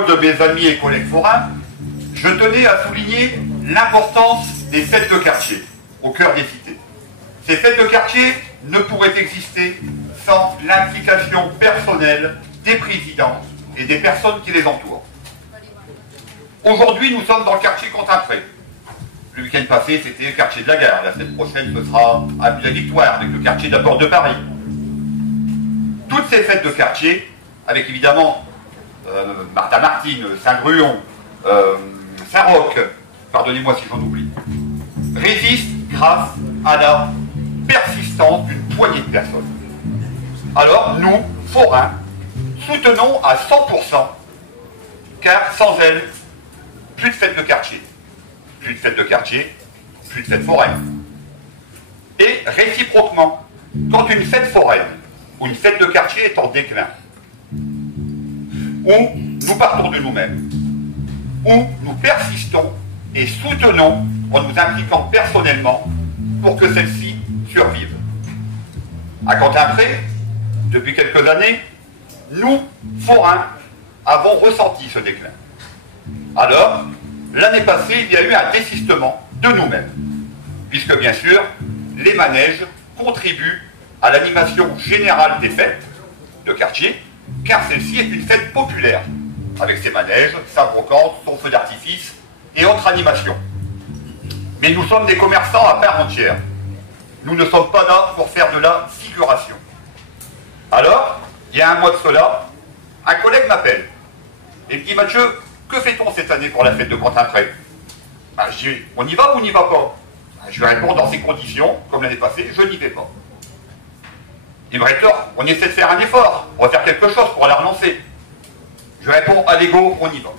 parole de mes amis et collègues forains, je tenais à souligner l'importance des fêtes de quartier au cœur des cités. Ces fêtes de quartier ne pourraient exister sans l'implication personnelle des présidents et des personnes qui les entourent. Aujourd'hui, nous sommes dans le quartier Quentin-Pré. Le week-end passé, c'était le quartier de la Gare. La semaine prochaine, ce sera à la Victoire, avec le quartier de la Porte de Paris. Toutes ces fêtes de quartier, avec évidemment Martin-Martine, Saint-Gruon, Saint-Roch, pardonnez-moi si j'en oublie, résistent grâce à la persistance d'une poignée de personnes. Alors, nous, forains, soutenons à 100%, car sans elles, plus de fêtes de quartier. Plus de fêtes de quartier, plus de fêtes foraines. Et réciproquement, quand une fête foraine ou une fête de quartier est en déclin, ou nous partons de nous-mêmes, ou nous persistons et soutenons en nous impliquant personnellement pour que celle-ci survive. À Quentin-Pré, depuis quelques années, nous, forains, avons ressenti ce déclin. Alors, l'année passée, il y a eu un désistement de nous-mêmes, puisque bien sûr, les manèges contribuent à l'animation générale des fêtes de quartier, car celle-ci est une fête populaire, avec ses manèges, sa brocante, son feu d'artifice et autres animations. Mais nous sommes des commerçants à part entière. Nous ne sommes pas là pour faire de la figuration. Alors, il y a un mois de cela, un collègue m'appelle et me dit « Mathieu, que fait-on cette année pour la fête de Quentin-Pré » Je dis « On y va ou on n'y va pas ?» Je lui réponds « Dans ces conditions, comme l'année passée, je n'y vais pas. » Il me rétorque « On essaie de faire un effort, on va faire quelque chose pour la relancer. » Je lui réponds « Allez go, on y va. »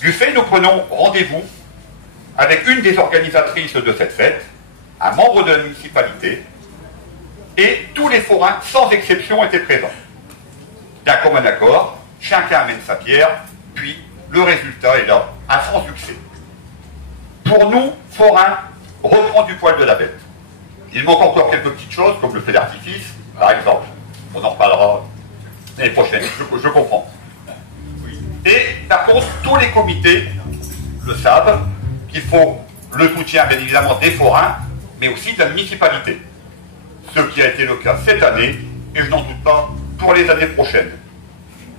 Du fait, nous prenons rendez-vous avec une des organisatrices de cette fête, un membre de la municipalité, et tous les forains, sans exception, étaient présents. D'un commun accord, chacun amène sa pierre, puis le résultat est là, un franc succès. Pour nous, forains, reprend du poil de la bête. Il manque encore quelques petites choses, comme le feu d'artifice, par exemple. On en reparlera l'année prochaine, je comprends. Et par contre, tous les comités le savent, qu'il faut le soutien, bien évidemment, des forains, mais aussi de la municipalité. Ce qui a été le cas cette année, et je n'en doute pas, pour les années prochaines.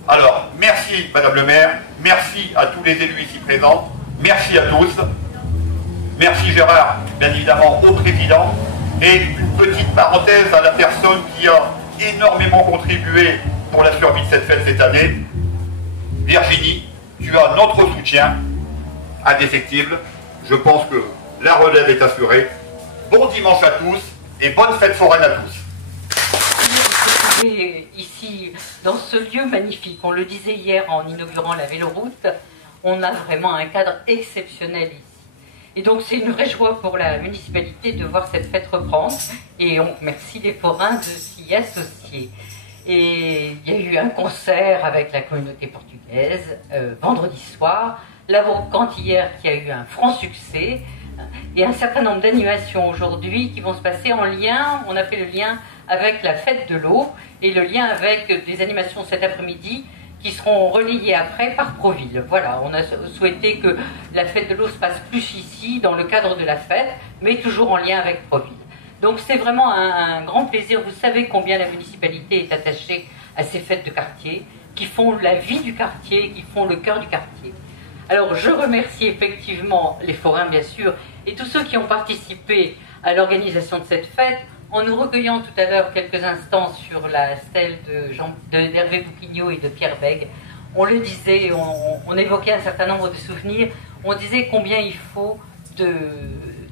Alors, merci Madame le maire, merci à tous les élus ici présents, merci à tous, merci Gérard, bien évidemment, au président, et une petite parenthèse à la personne qui a énormément contribué pour la survie de cette fête cette année. Virginie, tu as notre soutien indéfectible. Je pense que la relève est assurée. Bon dimanche à tous et bonne fête foraine à tous. Et ici, dans ce lieu magnifique, on le disait hier en inaugurant la véloroute, on a vraiment un cadre exceptionnel ici. Et donc c'est une vraie joie pour la municipalité de voir cette fête reprendre et on remercie les forains de s'y associer. Et il y a eu un concert avec la communauté portugaise vendredi soir, la brocante hier qui a eu un franc succès et un certain nombre d'animations aujourd'hui qui vont se passer en lien, on a fait le lien avec la fête de l'eau et le lien avec des animations cet après-midi qui seront relayées après par Proville. Voilà, on a souhaité que la fête de l'eau se passe plus ici, dans le cadre de la fête, mais toujours en lien avec Proville. Donc c'est vraiment un grand plaisir. Vous savez combien la municipalité est attachée à ces fêtes de quartier, qui font la vie du quartier, qui font le cœur du quartier. Alors je remercie effectivement les forains bien sûr, et tous ceux qui ont participé à l'organisation de cette fête, en nous recueillant tout à l'heure quelques instants sur la stèle d'Hervé Bouquignot et de Pierre Bègue. On le disait, on évoquait un certain nombre de souvenirs, on disait combien il faut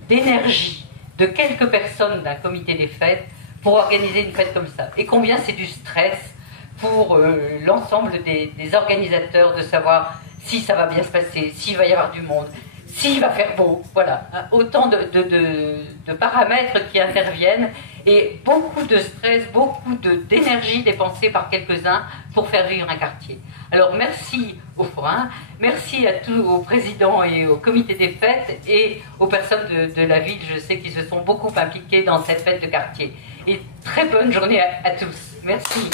d'énergie de quelques personnes d'un comité des fêtes pour organiser une fête comme ça. Et combien c'est du stress pour l'ensemble des organisateurs de savoir si ça va bien se passer, s'il va y avoir du monde, s'il va faire beau, voilà. Autant de paramètres qui interviennent et beaucoup de stress, beaucoup d'énergie dépensée par quelques-uns pour faire vivre un quartier. Alors merci aux forains, merci à tous, aux présidents et au comité des fêtes et aux personnes de la ville, je sais qu'ils se sont beaucoup impliqués dans cette fête de quartier. Et très bonne journée à tous. Merci.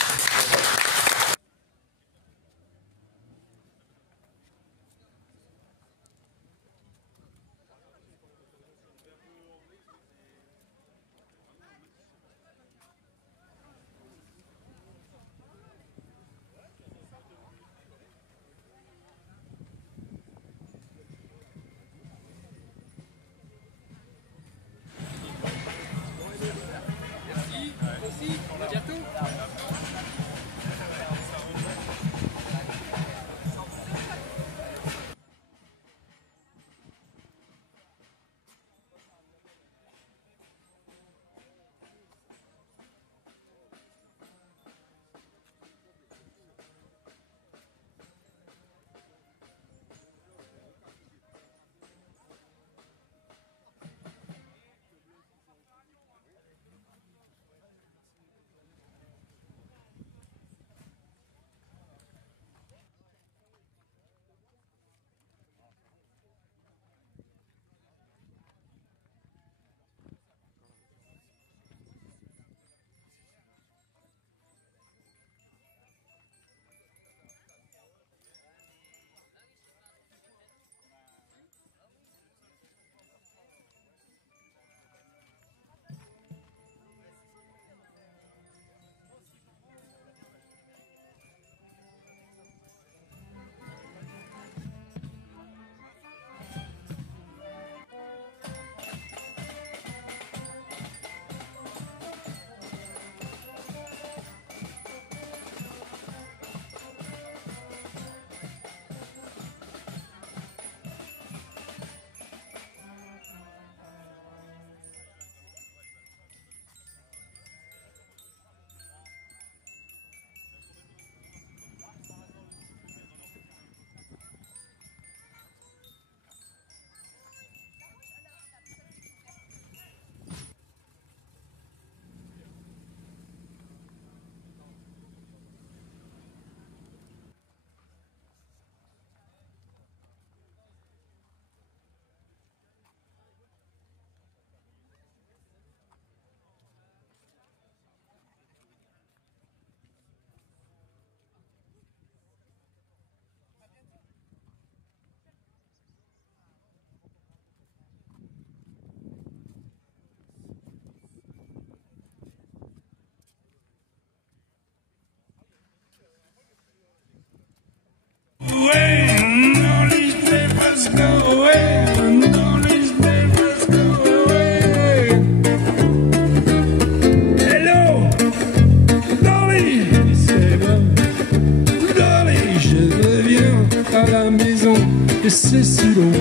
C'est si long,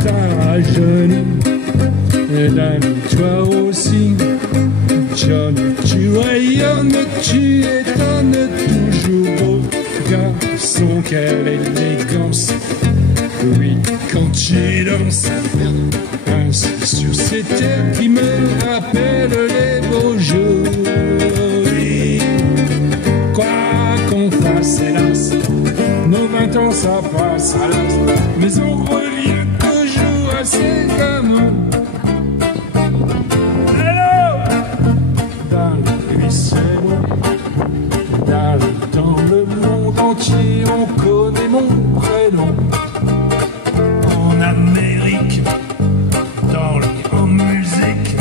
t'as rajeuni, et Danny, toi aussi. Johnny, tu rayonnes, tu étonnes toujours beau garçon, quelle élégance. Oui, quand tu danses, ainsi sur ces terres qui me rappellent les beaux jours. Oui, quoi qu'on fasse, hélas, nos 20 ans ça passe à l'as, mais on revient toujours à ces gamins. Hello! Oui, c'est moi. Dans le monde entier, on connaît mon prénom. En Amérique, en musique,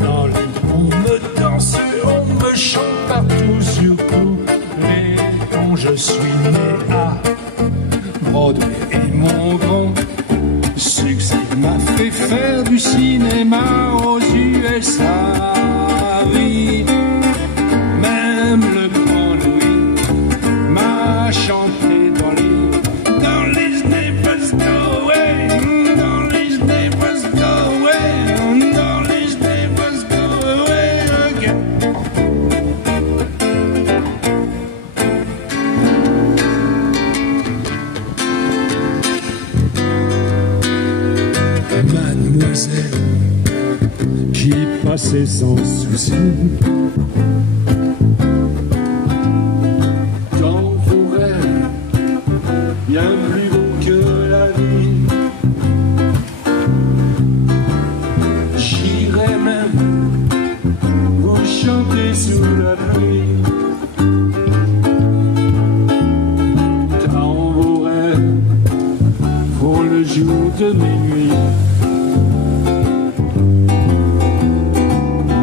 on me danse, on me chante partout sur tous les tons. Je suis né à Broadway et mon grand succès m'a fait faire du cinéma aux USA. Oui, même le grand Louis m'a chanté dans les neighbors go away, dans les neighbors go away, dans les neighbors go away again. Mademoiselle qui passait sans souci dans vos rêves, bien plus beau que la vie. J'irai même vous chanter sous la pluie. Dans vos rêves, pour le jour de minuit.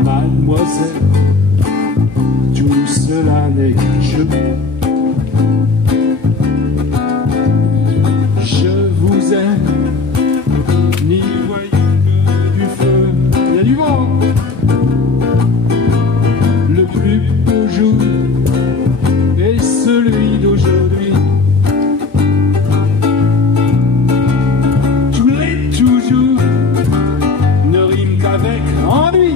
Mademoiselle, tout cela n'est qu'un jeu. Je vous aime, n'y voyez que du feu. Il y a du vent. Le plus beau jour est celui d'aujourd'hui. Tous les toujours ne riment qu'avec ennui.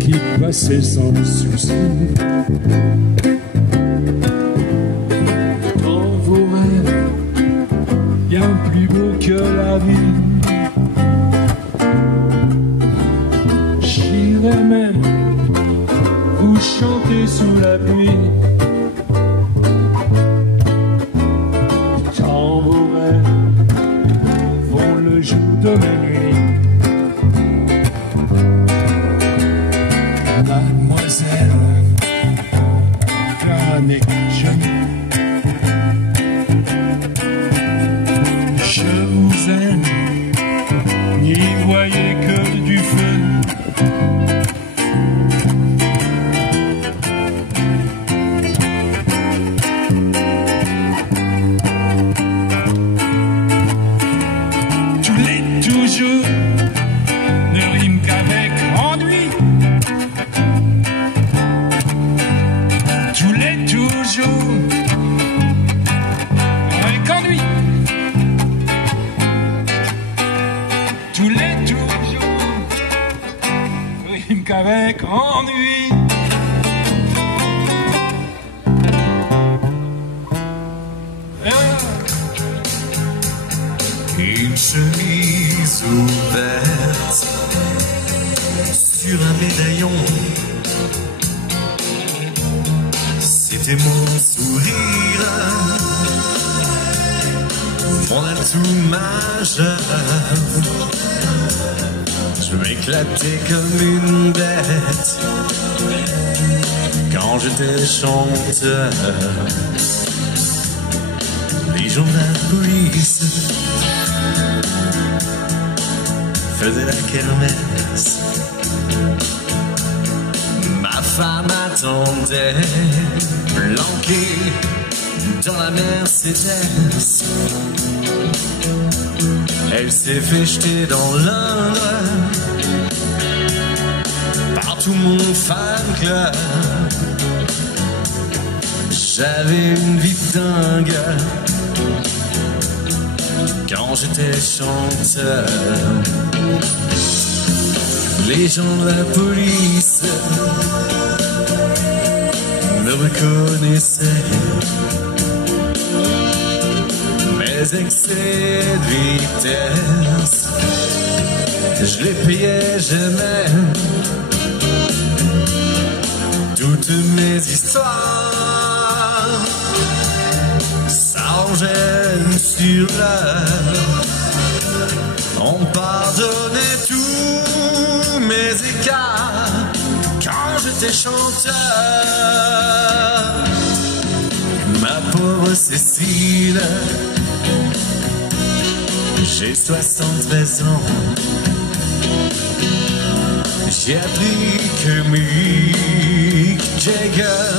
Qui passait sans souci dans vos rêves, bien plus beau que la vie. J'irai même vous chanter sous la pluie. Dans vos rêves vont le jour de minuit. Mademoiselle, n'est que je vous aime, n'y voyez que du feu. Tous les toujours rime qu'avec ennui. Une chemise ouverte sur un médaillon, c'était mon sourire, mon atout majeur. Je m'éclatais comme une bête quand j'étais chanteur. Les gens de la police faisaient la kermesse. Ma femme attendait, planquée dans la Mercedes. Elle s'est fait jeter dans l'Indre par tout mon fan club. J'avais une vie dingue quand j'étais chanteur. Les gens de la police me reconnaissaient. Mes excès de vitesse, je les payais jamais. Toutes mes histoires s'arrangeaient sur l'heure. On pardonnait tous mes écarts quand j'étais chanteur. Ma pauvre Cécile, j'ai 73 ans. J'ai appris que Mick Jagger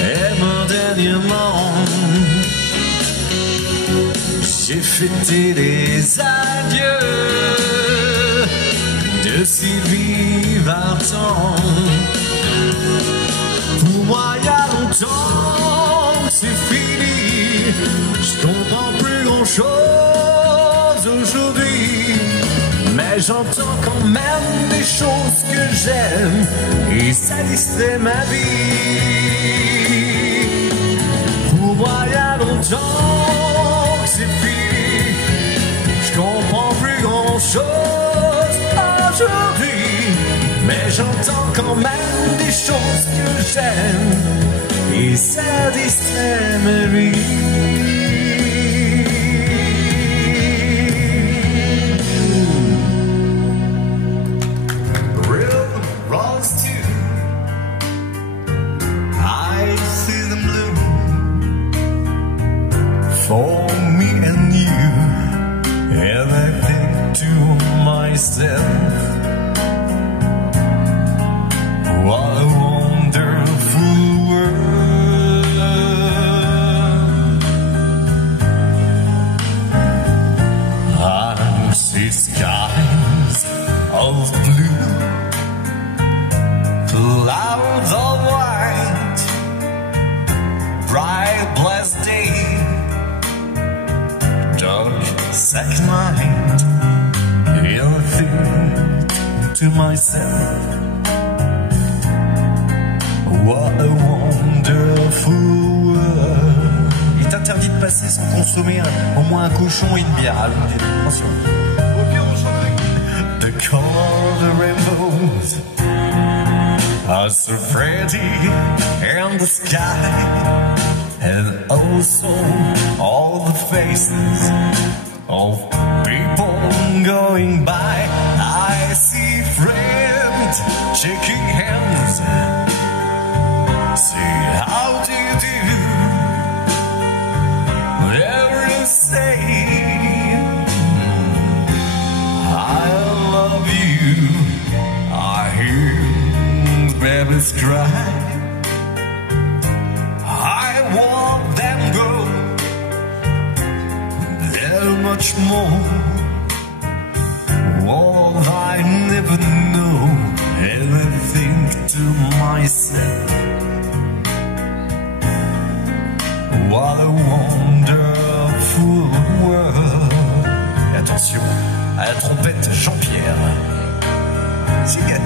est mort dernièrement. J'ai fêté les adieux de Sylvie Vartan. Pour moi, il y a longtemps que c'est fini. Je comprends plus grand-chose aujourd'hui, mais j'entends quand même des choses que j'aime et ça distrait ma vie. Pour moi, il y a longtemps que c'est fini. Je comprends plus grand-chose aujourd'hui, mais j'entends quand même des choses que j'aime et ça distrait ma vie. For me and you, and I think to myself, what a wonderful world. I see skies of blue, clouds of white, bright blessed day, second mind, and I think to myself, what a wonderful world. Il est interdit de passer sans consommer au moins un cochon et une bière. Attention. The color of the rainbows are so pretty in the sky, and also all the faces of people going by. I see friends shaking hands. Say, how do you do? They're the same. I love you. I hear babies cry. I want them go. They're much more. Oh, I never know. And I think to myself, what a wonderful world. Et attention à la trompette Jean-Pierre. Sigue.